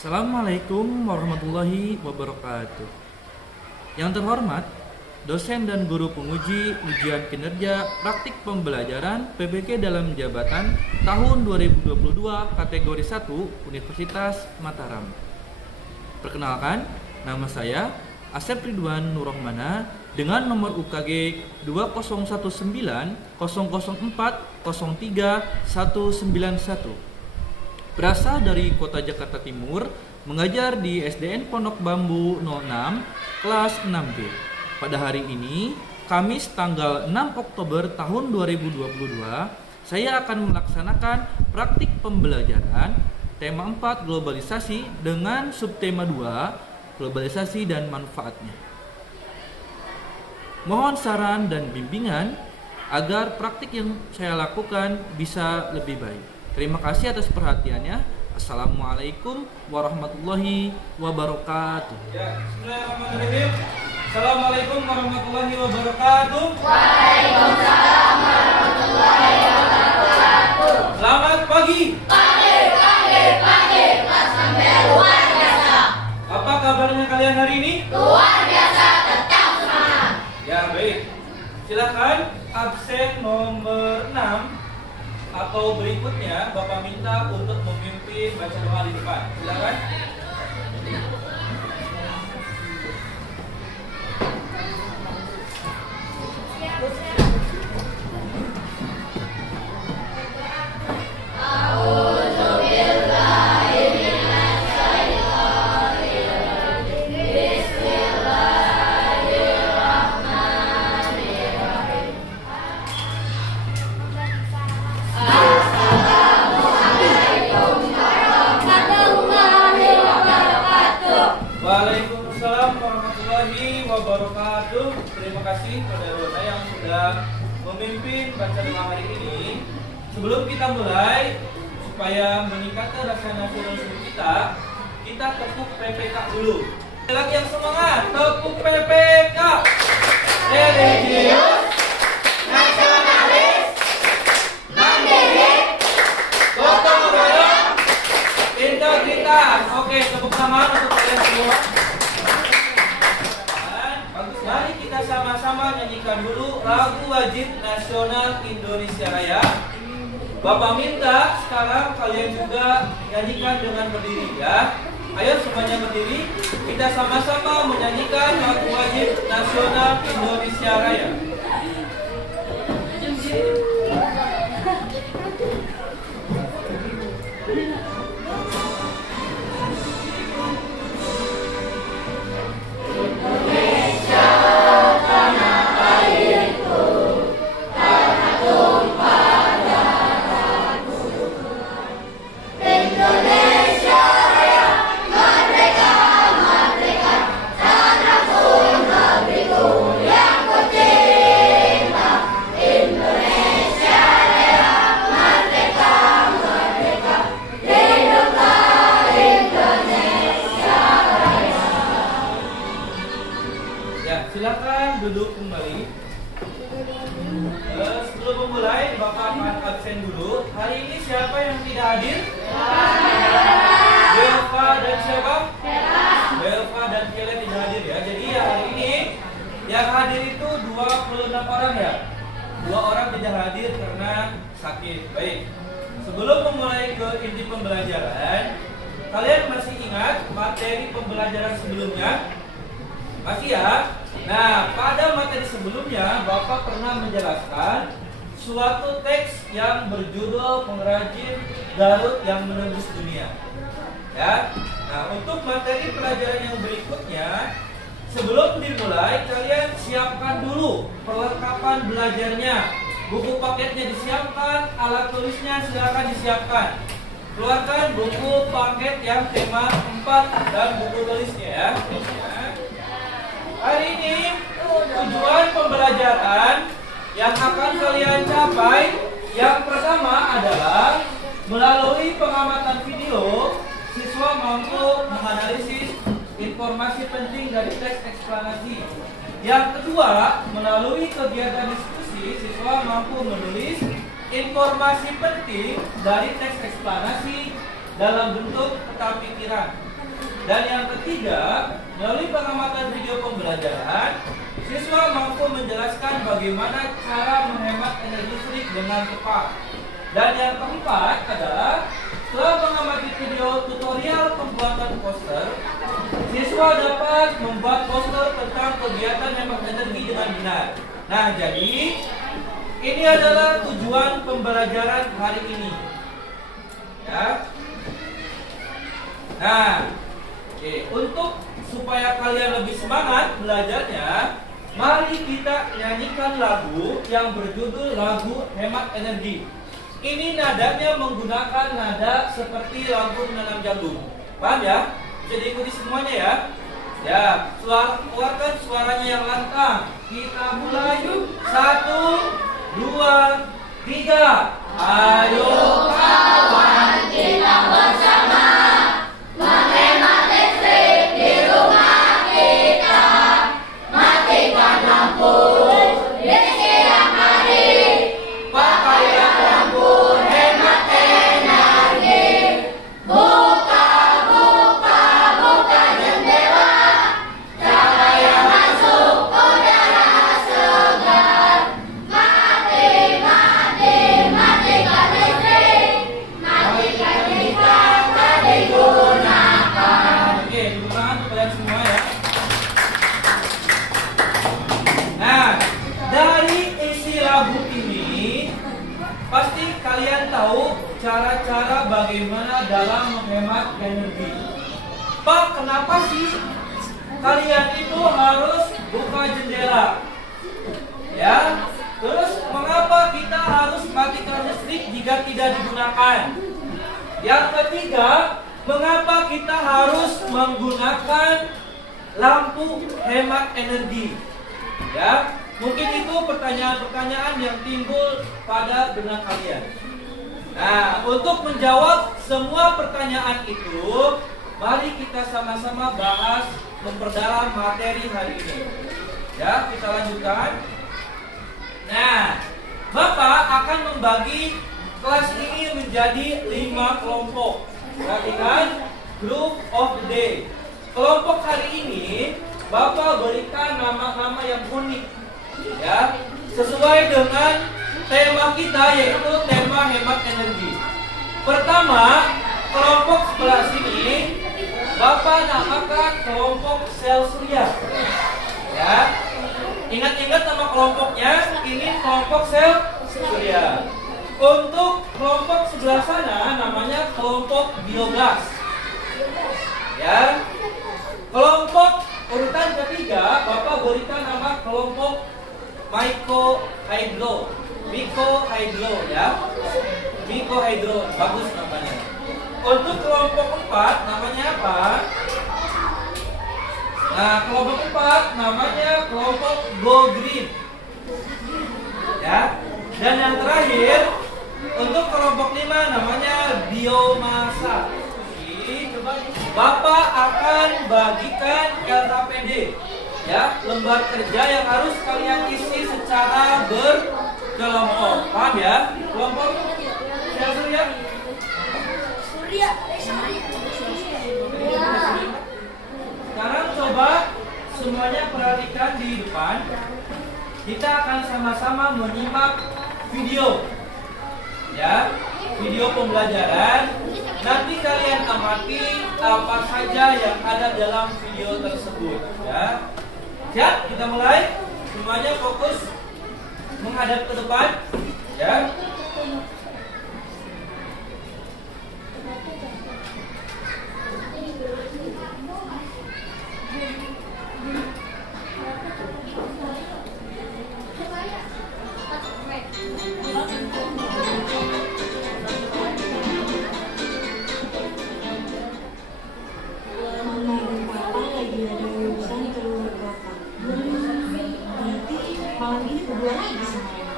Assalamualaikum warahmatullahi wabarakatuh. Yang terhormat, dosen dan guru penguji ujian kinerja praktik pembelajaran PPK dalam jabatan tahun 2022 kategori 1 Universitas Mataram. Perkenalkan, nama saya Asep Ridwan Nurrohmana dengan nomor UKG 201900404191. Berasal dari kota Jakarta Timur, mengajar di SDN Pondok Bambu 06, kelas 6B. Pada hari ini, Kamis tanggal 6 Oktober tahun 2022, saya akan melaksanakan praktik pembelajaran tema 4 globalisasi dengan subtema 2, globalisasi dan manfaatnya. Mohon saran dan bimbingan agar praktik yang saya lakukan bisa lebih baik. Terima kasih atas perhatiannya. Assalamualaikum warahmatullahi wabarakatuh. Ya, bismillahirrahmanirrahim. Assalamualaikum warahmatullahi wabarakatuh. Waalaikumsalam warahmatullahi wabarakatuh. Selamat pagi. Pagi. Kelas 6 luar biasa. Apa kabarnya kalian hari ini? Luar biasa, tetap semangat. Ya, baik. Silakan absen nomor 6 atau berikutnya Bapak minta untuk memimpin baca doa di depan. Silakan. Waalaikumsalam warahmatullahi wabarakatuh. Terima kasih kepada Rona yang sudah memimpin baca doa hari ini. Sebelum kita mulai, supaya meningkatkan rasa nasionalisme kita tepuk PPK dulu. Lagi yang semangat, tepuk PPK. Religius, nasionalis, mandiri, gotong royong, integritas. Oke, tepuk tangan untuk kalian semua. Mari kita sama-sama nyanyikan dulu lagu wajib nasional Indonesia Raya. Bapak minta sekarang kalian juga nyanyikan dengan berdiri ya. Ayo semuanya berdiri. Kita sama-sama menyanyikan lagu wajib nasional Indonesia Raya. Silakan duduk kembali. Sebelum memulai, Bapak akan absen dulu. Hari ini siapa yang tidak hadir? Belva dan siapa? Belva dan Kela tidak hadir ya. Jadi ya hari ini yang hadir itu 26 orang ya. 2 orang tidak hadir karena sakit. Baik. Sebelum memulai ke inti pembelajaran, kalian masih ingat materi pembelajaran sebelumnya? Masih ya? Nah, pada materi sebelumnya Bapak pernah menjelaskan suatu teks yang berjudul Pengrajin Garut yang Menembus Dunia. Ya. Nah, untuk materi pelajaran yang berikutnya, sebelum dimulai kalian siapkan dulu perlengkapan belajarnya. Buku paketnya disiapkan, alat tulisnya silakan disiapkan. Keluarkan buku paket yang tema 4 dan buku tulisnya ya. Hari ini tujuan yang akan kalian capai yang pertama adalah melalui pengamatan video, siswa mampu menganalisis informasi penting dari teks eksplanasi. Yang kedua, melalui kegiatan diskusi, siswa mampu menulis informasi penting dari teks eksplanasi dalam bentuk peta pikiran. Dan yang ketiga, melalui pengamatan video pembelajaran, siswa mampu menjelaskan bagaimana cara menghemat energi listrik dengan tepat. Dan yang keempat adalah setelah mengamati video tutorial pembuatan poster, siswa dapat membuat poster tentang kegiatan hemat energi dengan benar. Nah, jadi ini adalah tujuan pembelajaran hari ini. Ya. Nah, oke, untuk supaya kalian lebih semangat belajarnya, mari kita nyanyikan lagu yang berjudul lagu hemat energi. Ini nadanya menggunakan nada seperti lagu menanam jagung. Paham ya? Bisa diikuti semuanya ya. Ya, keluarkan suaranya yang lantang. Kita mulai yuk. 1, 2, 3. Ayo kawan, kita bersama menghemat listrik di rumah kita. Matikan lampu di siang hari, pakailah lampu hemat energi. Buka jendela, cahaya masuk udara segar. Matikan listrik, matikan jika tak digunakan. Oke, tepuk tangan untuk kalian semua ya. Nah, dari isi lagu ini pasti kalian tahu cara-cara bagaimana dalam menghemat energi. Pak, kenapa sih kalian itu harus buka jendela? Ya, terus mengapa kita harus matikan listrik jika tidak digunakan? Yang ketiga, mengapa kita harus menggunakan lampu hemat energi? Ya, mungkin itu pertanyaan-pertanyaan yang timbul pada benak kalian. Nah, untuk menjawab semua pertanyaan itu, mari kita sama-sama bahas memperdalam materi hari ini. Ya, kita lanjutkan. Nah, Bapak akan membagi kelas ini menjadi 5 kelompok. Perhatikan, group of the day. Kelompok hari ini Bapak berikan nama-nama yang unik, ya, sesuai dengan tema kita, yaitu tema hemat energi. Pertama, kelompok sebelah sini Bapak namakan kelompok sel surya. Ya, ingat-ingat nama kelompoknya, ini kelompok sel surya. Untuk kelompok sebelah sana namanya kelompok biogas. Ya. Kelompok urutan ketiga Bapak berikan nama kelompok mycohydro. Mycohydro ya. Mycohydro, bagus namanya. Untuk kelompok 4 namanya apa? Nah, kelompok 4 namanya kelompok go green. Ya. Dan yang terakhir untuk kelompok 5 namanya biomasa. Bapak akan bagikan LKPD, ya, lembar kerja yang harus kalian isi secara berkelompok. Paham ya? Kelompok sel surya? Sekarang coba semuanya perhatikan di depan. Kita akan sama-sama menyimak video, ya, video pembelajaran. Nanti kalian amati apa saja yang ada dalam video tersebut, ya. Siap? Kita mulai. Semuanya fokus menghadap ke depan, ya. Malam ini berdua lagi sama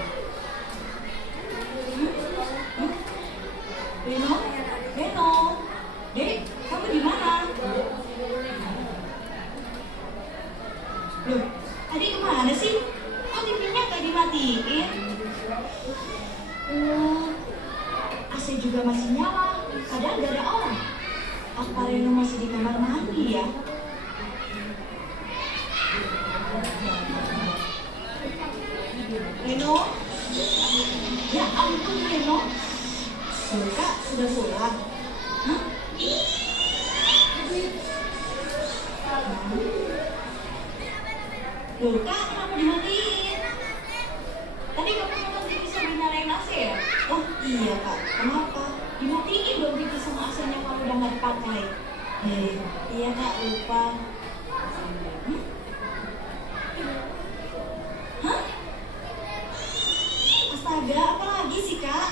TV kemana sih? Kok TV-nya nggak dimatiin? AC juga masih nyala, padahal nggak ada orang. Apa Reno masih di kamar mandi ya? Reno? Ya ampun Reno. Kak, sudah pulang? Hah? Loh Kak, kenapa dimatiin? Tadi kamu nonton TV sambil nyalain AC ya? Oh iya Kak, kenapa? Dimatiin dong TV sama AC-nya kalau udah nggak dipakai. Iya Kak, lupa. Hah? Astaga, apa lagi sih Kak?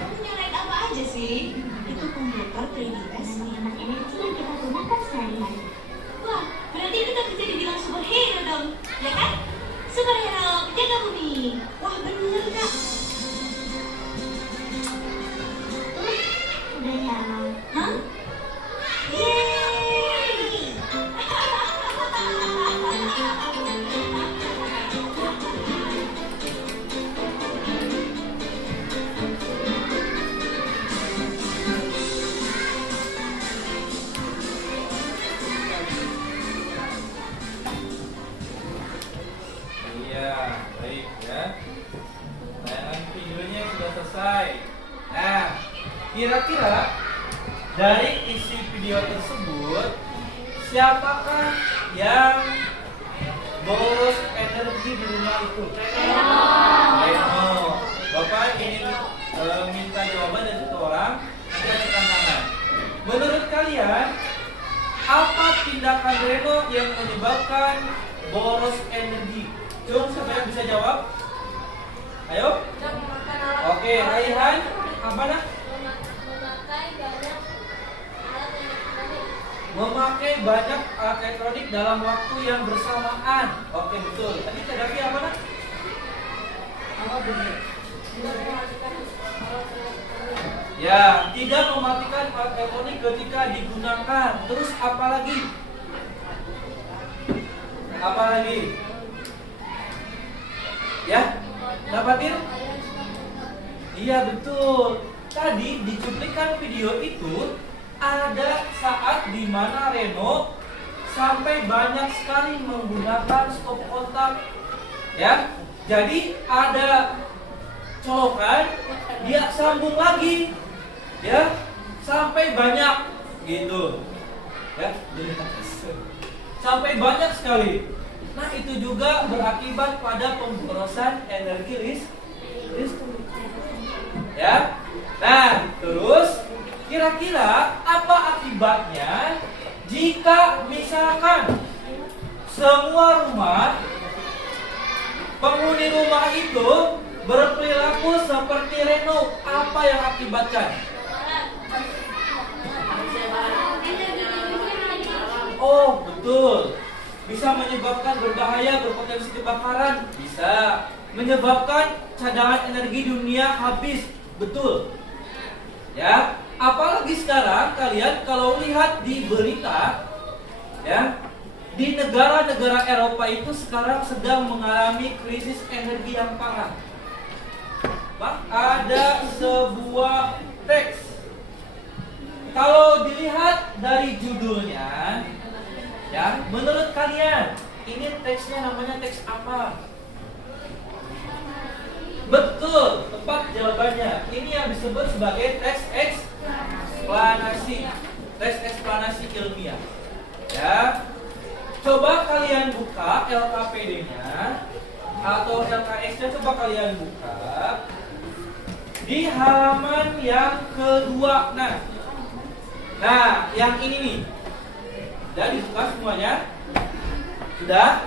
Kamu nyalain apa aja sih? Itu komputer 3DS menghemat energi yang kita gunakan sehari-hari. Wah, berarti kita bisa dibilang superhero dong, ya kan? Superhero penjaga bumi. Wah, bener Kak. Udah nyala. Hah? Yeay! Iya, baik ya. Tayangan videonya sudah selesai. Nah, kira-kira dari isi video tersebut, siapakah yang boros energi di rumah itu? Reno. Bapak ingin minta jawaban dari satu orang, nanti angkat tangan. Menurut kalian, apa tindakan Reno yang menyebabkan boros energi? Cung, siapa yang bisa jawab? Ayo. Oke, Raihan, apa nak? Memakai banyak alat elektronik dalam waktu yang bersamaan. Oke, betul. Tadi Kadafi apa nak? Ya, tidak mematikan alat elektronik ketika digunakan. Terus apa lagi? Apa lagi? Ya, dapatin? Iya betul. Tadi di cuplikan video itu ada saat di mana Reno sampai banyak sekali menggunakan stop kontak. Ya, jadi ada colokan, dia sambung lagi, ya, sampai banyak gitu. Ya, sampai banyak sekali. Nah, itu juga berakibat pada pemborosan energi listrik. Ya. Nah, terus kira-kira apa akibatnya jika misalkan semua rumah penghuni rumah itu berperilaku seperti Reno? Apa yang akibatkan? Oh, betul. Bisa menyebabkan berbahaya, berpotensi kebakaran. Bisa menyebabkan cadangan energi dunia habis. Betul. Ya, apalagi sekarang kalian kalau lihat di berita, ya, di negara-negara Eropa itu sekarang sedang mengalami krisis energi yang parah. Ada sebuah teks. Kalau dilihat dari judulnya, ya, menurut kalian ini teksnya namanya teks apa? Betul, tepat jawabannya. Ini yang disebut sebagai teks eksplanasi. Teks eksplanasi ilmiah. Ya. Coba kalian buka LKPD-nya atau LKS-nya, coba kalian buka di halaman yang kedua. Nah, yang ini nih. Sudah dibuka semuanya? Sudah?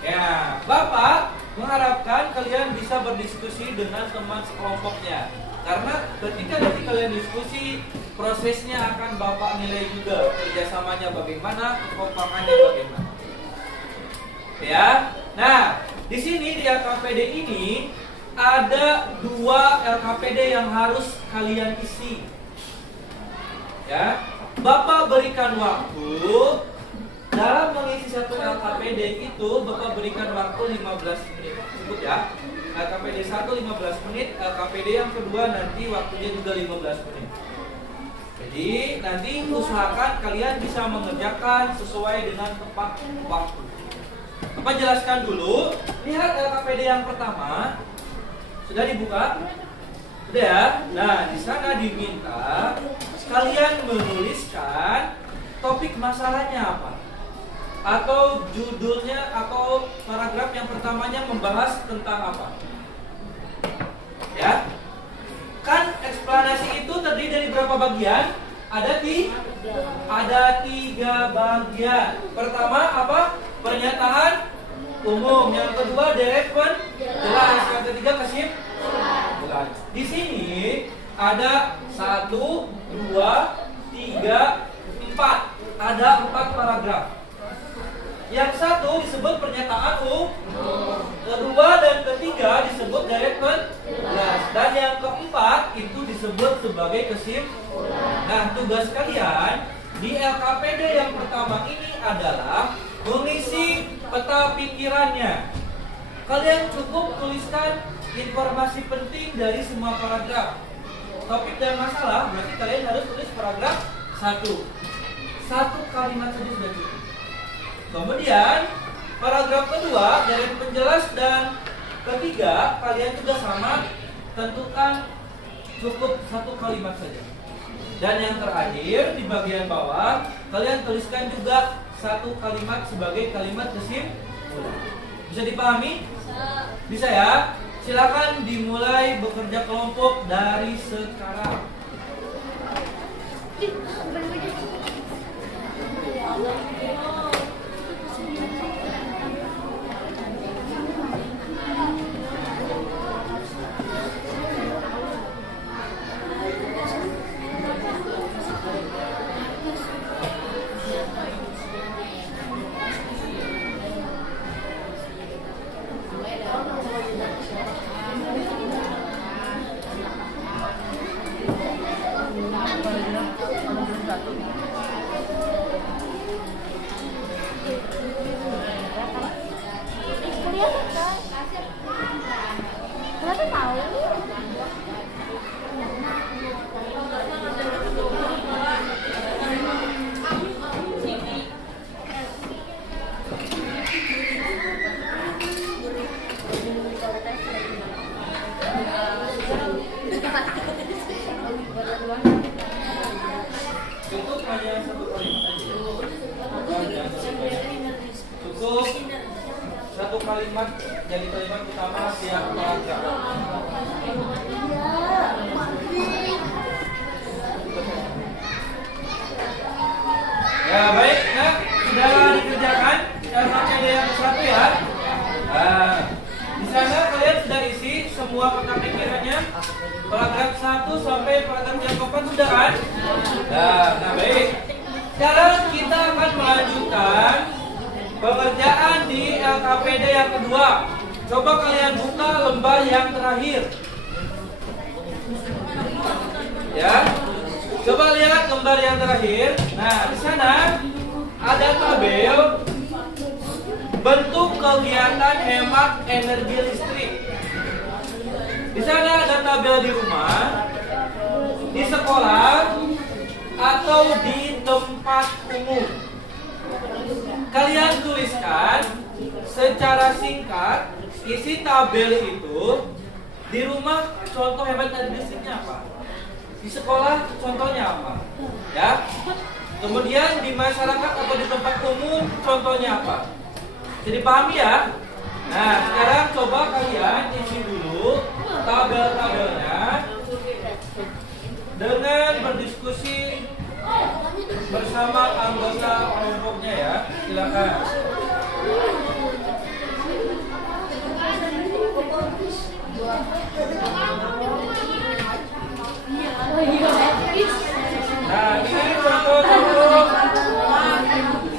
Ya, Bapak mengharapkan kalian bisa berdiskusi dengan teman sekelompoknya. Karena ketika nanti kalian diskusi, prosesnya akan Bapak nilai juga. Kerjasamanya bagaimana, kekompakannya bagaimana. Ya, nah di sini di LKPD ini ada 2 LKPD yang harus kalian isi. Ya, Bapak berikan waktu dalam mengisi satu LKPD itu Bapak berikan waktu 15 menit. Sebut ya. LKPD 1 15 menit, LKPD yang kedua nanti waktunya juga 15 menit. Jadi nanti usahakan kalian bisa mengerjakan sesuai dengan tepat waktu. Bapak jelaskan dulu. Lihat LKPD yang pertama. Sudah dibuka? Sudah ya? Nah, di sana diminta kalian menuliskan topik masalahnya apa? Atau judulnya atau paragraf yang pertamanya membahas tentang apa? Ya? Kan eksplanasi itu terdiri dari berapa bagian? Ada 3 bagian. Pertama apa? Pernyataan umum. Yang kedua direct penjelas. Yang ketiga kesimpulan. Di sini ada 1, 2, 3, 4. Ada 4 paragraf. Yang satu disebut pernyataan umum, kedua dan ketiga disebut direct penjelas, dan yang keempat itu disebut sebagai kesimpulan. Nah, tugas kalian di LKPD yang pertama ini adalah mengisi peta pikirannya. Kalian cukup tuliskan informasi penting dari semua paragraf. Topik dan masalah berarti kalian harus tulis paragraf 1. 1 kalimat saja sudah cukup. Kemudian paragraf kedua dari penjelas dan ketiga kalian juga sama, tentukan cukup 1 kalimat saja. Dan yang terakhir di bagian bawah kalian tuliskan juga 1 kalimat sebagai kalimat kesimpulan. Bisa dipahami? Bisa ya? Silakan dimulai bekerja kelompok dari sekarang. Cukup hanya 1 kalimat aja. Cukup 1 kalimat jadi kalimat utama tiap paragraf. Ya baik, nah sudah dikerjakan LKPD yang ke-1 ya. Nah, di sana kalian sudah isi semua peta pikirannya. Paragraf 1 sampai paragraf yang keempat sudah kan? Nah baik. Sekarang kita akan melanjutkan pengerjaan di LKPD yang kedua. Coba kalian buka lembar yang terakhir. Ya. Coba lihat lembar yang terakhir. Nah, di sana ada tabel bentuk kegiatan hemat energi listrik. Di sana ada tabel di rumah, di sekolah, atau di tempat umum. Kalian tuliskan secara singkat isi tabel itu. Di rumah contoh hemat energi listriknya apa? Di sekolah contohnya apa? Ya. Kemudian di masyarakat atau di tempat umum contohnya apa? Jadi pahami ya? Nah, sekarang coba kalian isi dulu tabel-tabelnya dengan berdiskusi bersama anggota kelompoknya ya. Silakan. Nah, ini contoh-contoh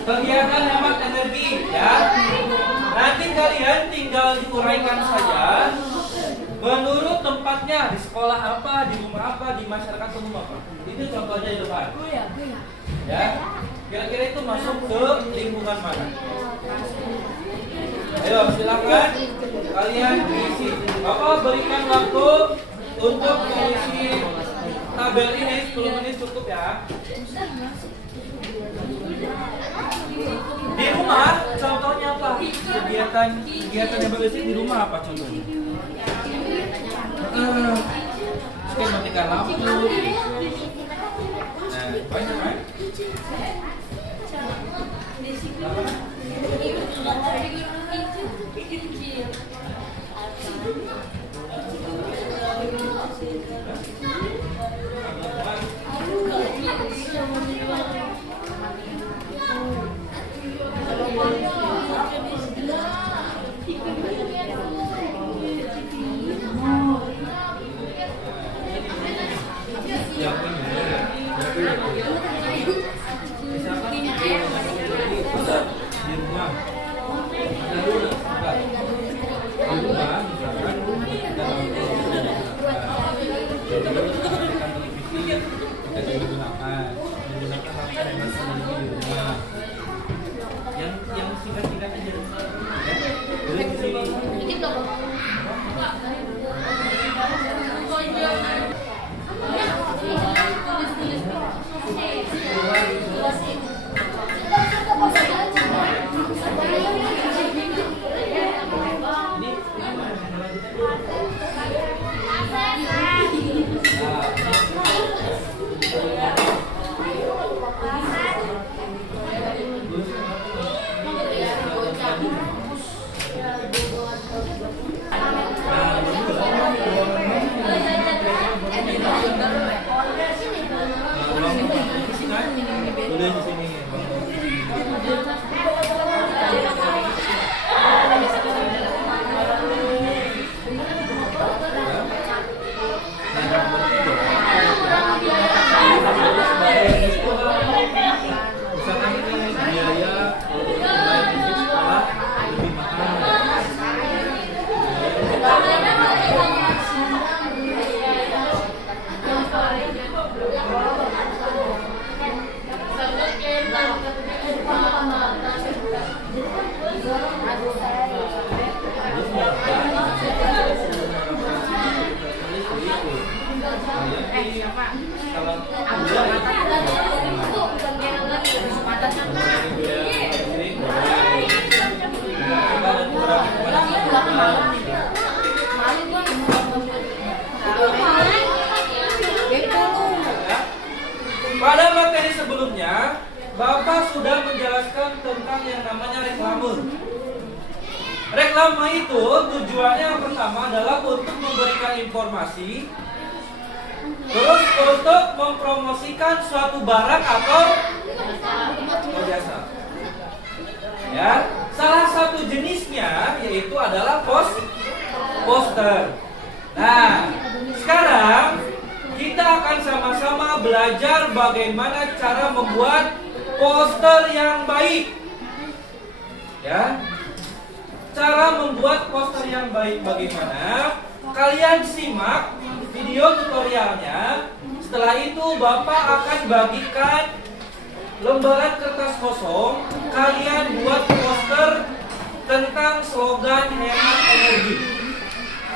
kegiatan hemat energi ya. Nanti kalian tinggal diuraikan saja menurut tempatnya, di sekolah apa, di rumah apa, di masyarakat umum apa. Itu contohnya di depan. Ya, kira-kira itu masuk ke lingkungan mana? Ayo silakan kalian isi. Bapak berikan waktu untuk mengisi tabel ini 10 menit cukup ya. Di rumah contohnya apa? Kegiatan yang berisi di rumah apa contohnya? Mungkin matikan lampu. Nah, banyak kan? Yang singkat-singkat aja. Boleh di sini. Boleh di sini. Misalkan ini biaya di sekolah lebih mahal. Pada materi sebelumnya, Bapak sudah menjelaskan tentang yang namanya reklame. Reklame itu tujuannya yang pertama adalah untuk memberikan informasi, terus untuk mempromosikan suatu barang atau jasa. Ya, salah satu jenisnya yaitu adalah poster. Nah, sekarang kita akan sama-sama belajar bagaimana cara membuat poster yang baik. Ya. Cara membuat poster yang baik bagaimana? Kalian simak video tutorialnya. Setelah itu Bapak akan bagikan lembaran kertas kosong. Kalian buat poster tentang slogan hemat energi.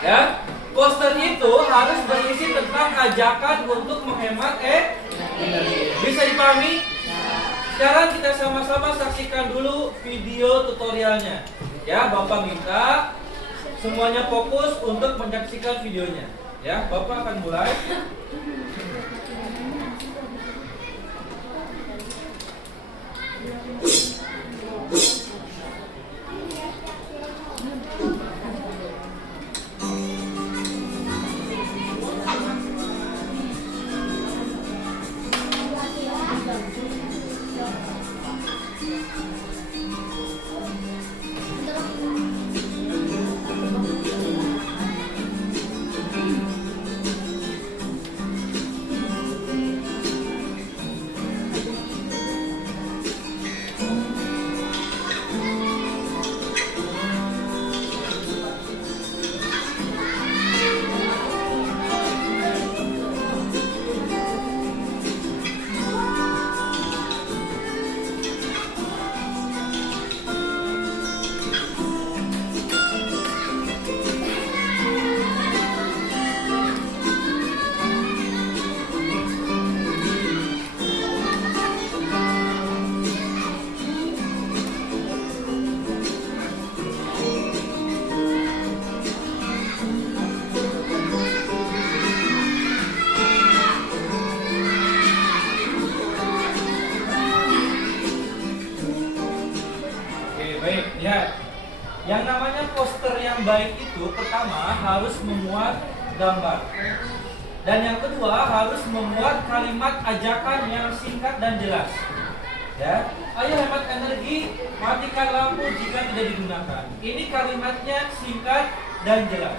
Ya. Poster itu harus berisi tentang ajakan untuk menghemat energi. Bisa dipahami? Sekarang kita sama-sama saksikan dulu video tutorialnya. Ya, Bapak minta semuanya fokus untuk menyaksikan videonya. Ya, Bapak akan mulai. baik itu pertama harus memuat gambar. Dan yang kedua harus memuat kalimat ajakan yang singkat dan jelas. Ya, ayo hemat energi, matikan lampu jika tidak digunakan. Ini kalimatnya singkat dan jelas.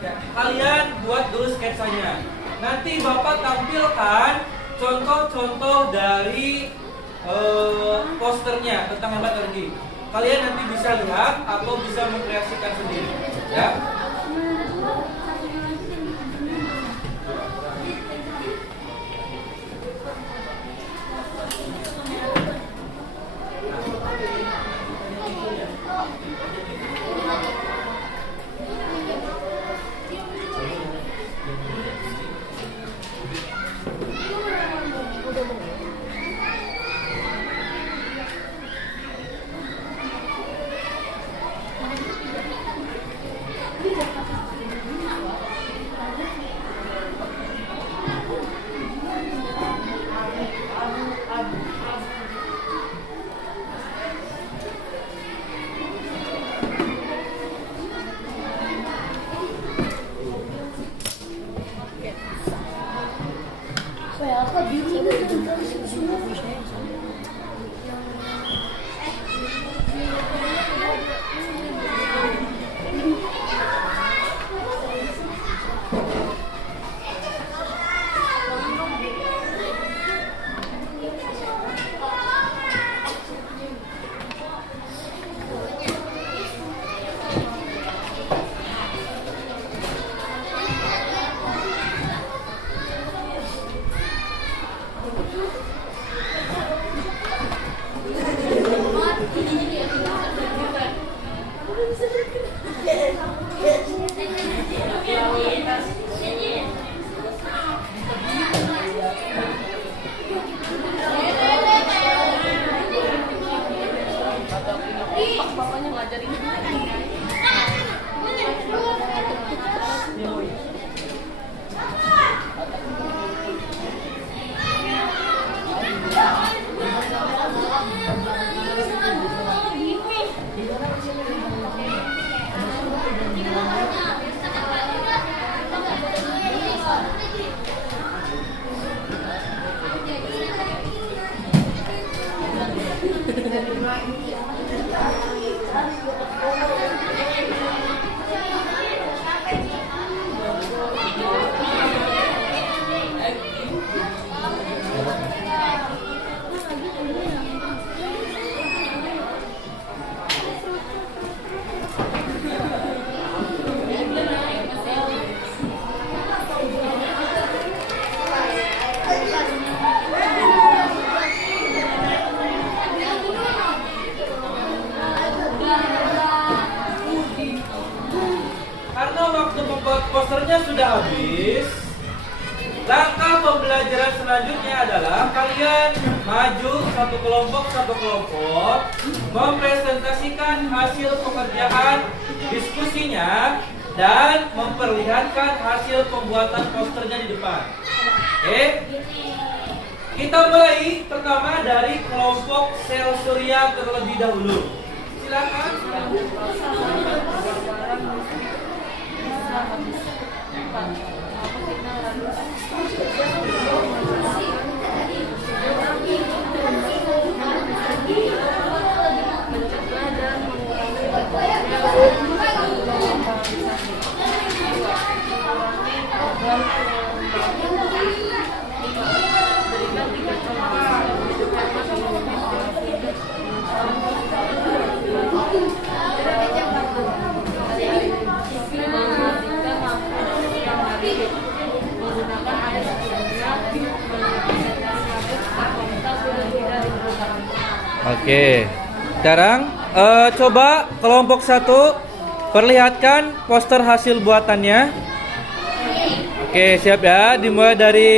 Ya, kalian buat dulu sketsanya. Nanti Bapak tampilkan contoh-contoh dari posternya tentang hemat energi. Kalian nanti bisa lihat atau bisa mengkreasikan sendiri. Ya. Posternya sudah habis. Langkah pembelajaran selanjutnya adalah kalian maju satu kelompok mempresentasikan hasil pekerjaan diskusinya dan memperlihatkan hasil pembuatan posternya di depan. Oke? Kita mulai pertama dari kelompok sel surya terlebih dahulu. Silakan. Oke, sekarang coba kelompok 1 perlihatkan poster hasil buatannya. Oke, siap ya. Dimulai dari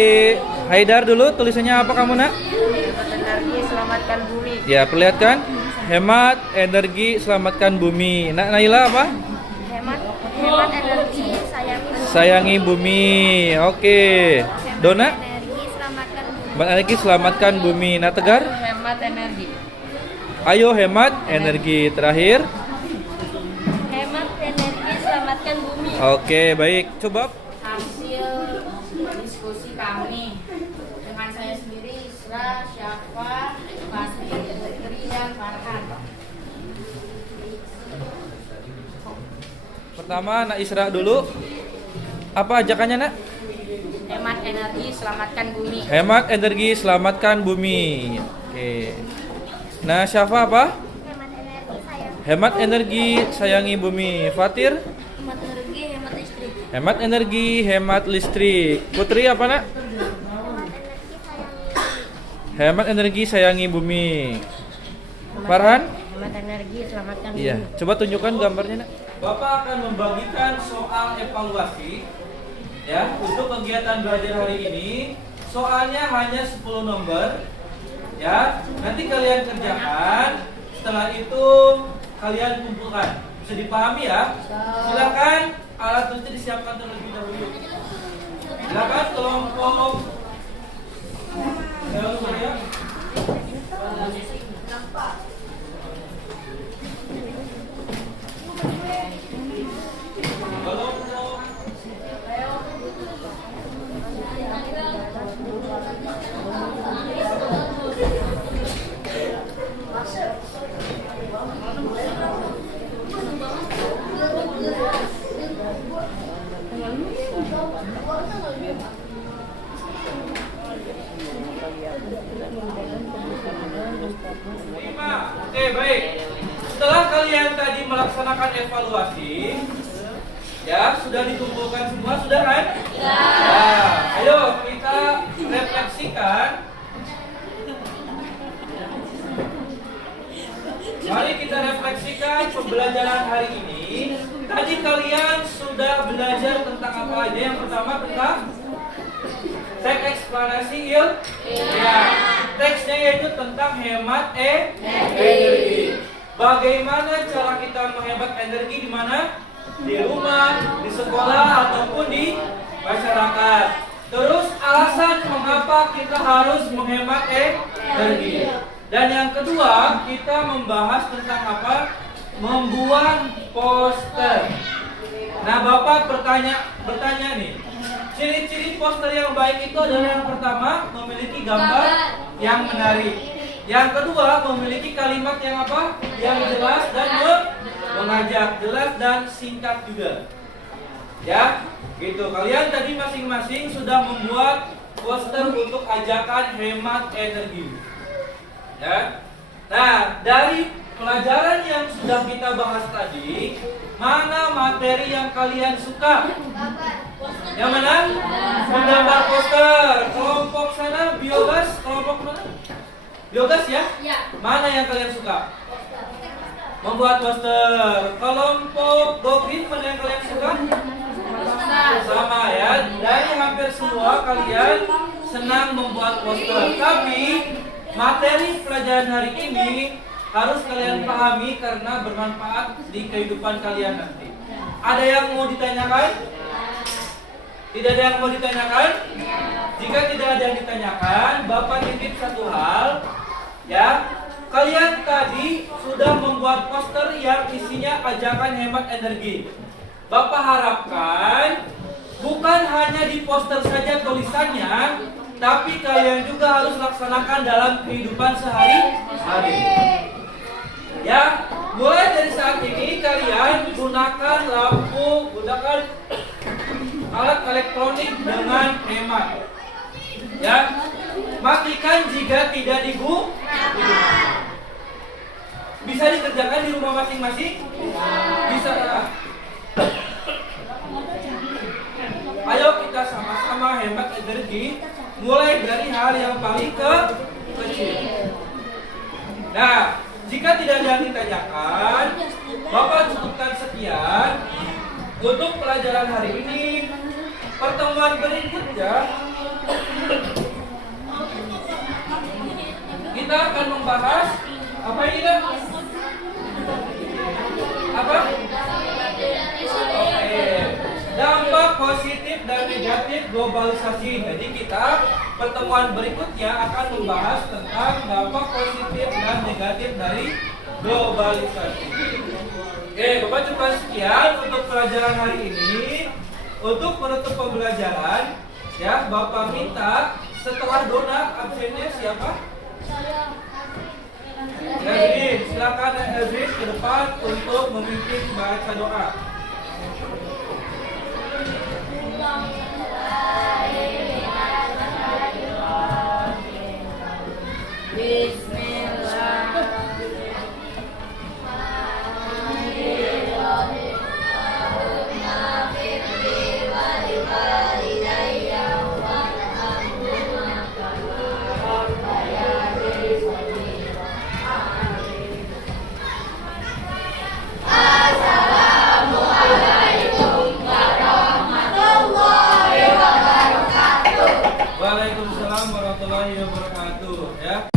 Haidar dulu. Tulisannya apa kamu, Nak? Hemat energi, selamatkan bumi. Ya, perlihatkan. Hemat energi, selamatkan bumi. Nak Naila apa? Hemat energi, Sayangi bumi. Oke. Dona? Hemat energi, selamatkan bumi. Nak Tegar? Hemat energi. Ayo hemat energi. Terakhir. Hemat energi, selamatkan bumi. Oke, baik. Coba. Hasil diskusi kami dengan saya sendiri, Isra, Syafa, Fatih, Tri, dan Farhan. Pertama, Nak Isra dulu. Apa ajakannya, Nak? Hemat energi, selamatkan bumi. Hemat energi, selamatkan bumi. Oke. Nah, Syafa apa? Hemat energi, sayangi bumi. Fatir? Hemat energi, hemat listrik. Hemat energi, hemat listrik. Putri apa, Nak? Hemat energi, sayangi bumi. Farhan? Hemat energi, selamatkan bumi. Iya. Coba tunjukkan gambarnya, Nak. Bapak akan membagikan soal evaluasi ya untuk kegiatan belajar hari ini. Soalnya hanya 10 nomor. Ya, nanti kalian kerjakan. Setelah itu kalian kumpulkan. Bisa dipahami ya? Silakan alat tulisnya disiapkan terlebih dahulu. Silakan kelompok ya. Kelompok Oke, baik. Setelah kalian tadi melaksanakan evaluasi, ya sudah dikumpulkan semua, sudah kan? Ya. Ayo kita refleksikan. Mari kita refleksikan pembelajaran hari ini. Tadi kalian sudah belajar tentang apa aja? Yang pertama tentang teks eksplanasi ya. Teksnya yaitu tentang hemat energi. Bagaimana cara kita menghemat energi di mana? Di rumah, di sekolah ataupun di masyarakat. Terus alasan mengapa kita harus menghemat energi. Dan yang kedua, kita membahas tentang apa? Membuat poster. Nah, Bapak bertanya nih. Ciri-ciri poster yang baik itu adalah yang pertama, memiliki gambar yang menarik. Yang kedua, memiliki kalimat yang apa? Yang jelas dan mengajak, jelas dan singkat juga. Ya, gitu. Kalian tadi masing-masing sudah membuat poster untuk ajakan hemat energi. Ya. Nah, dari pelajaran yang sudah kita bahas tadi, mana materi yang kalian suka? Yang mana? Menggambar poster. Kelompok sana biogas, kelompok mana? Biogas ya? Ya. Mana yang kalian suka? Membuat poster. Kelompok Gogreen mana yang kalian suka? Sama ya. Dari hampir semua kalian senang membuat poster. Tapi materi pelajaran hari ini harus kalian pahami karena bermanfaat di kehidupan kalian nanti. Ada yang mau ditanyakan? Tidak ada yang mau ditanyakan? Jika tidak ada yang ditanyakan, Bapak titip satu hal, ya. Kalian tadi sudah membuat poster yang isinya ajakan hemat energi. Bapak harapkan bukan hanya di poster saja tulisannya, tapi kalian juga harus laksanakan dalam kehidupan sehari-hari. Ya, mulai dari saat ini kalian gunakan lampu, gunakan alat elektronik dengan hemat. Ya, matikan jika tidak digunakan. Bisa dikerjakan di rumah masing-masing? Bisa. Ayo kita sama-sama hemat energi, mulai dari hal yang paling kecil. Nah, jika tidak ada yang ditanyakan, Bapak cukupkan sekian untuk pelajaran hari ini. Pertemuan berikutnya kita akan membahas apa ini? Apa? Oke. Dampak positif dan negatif globalisasi. Jadi kita pertemuan berikutnya akan membahas tentang dampak positif dan negatif dari globalisasi. Oke, Bapak cukup sekian untuk pelajaran hari ini. Untuk menutup pembelajaran, ya Bapak minta setelah Dona absennya siapa? Elvin, silakan Elvin ke depan untuk memimpin baca doa. Waalaikumsalam warahmatullahi wabarakatuh. Ya.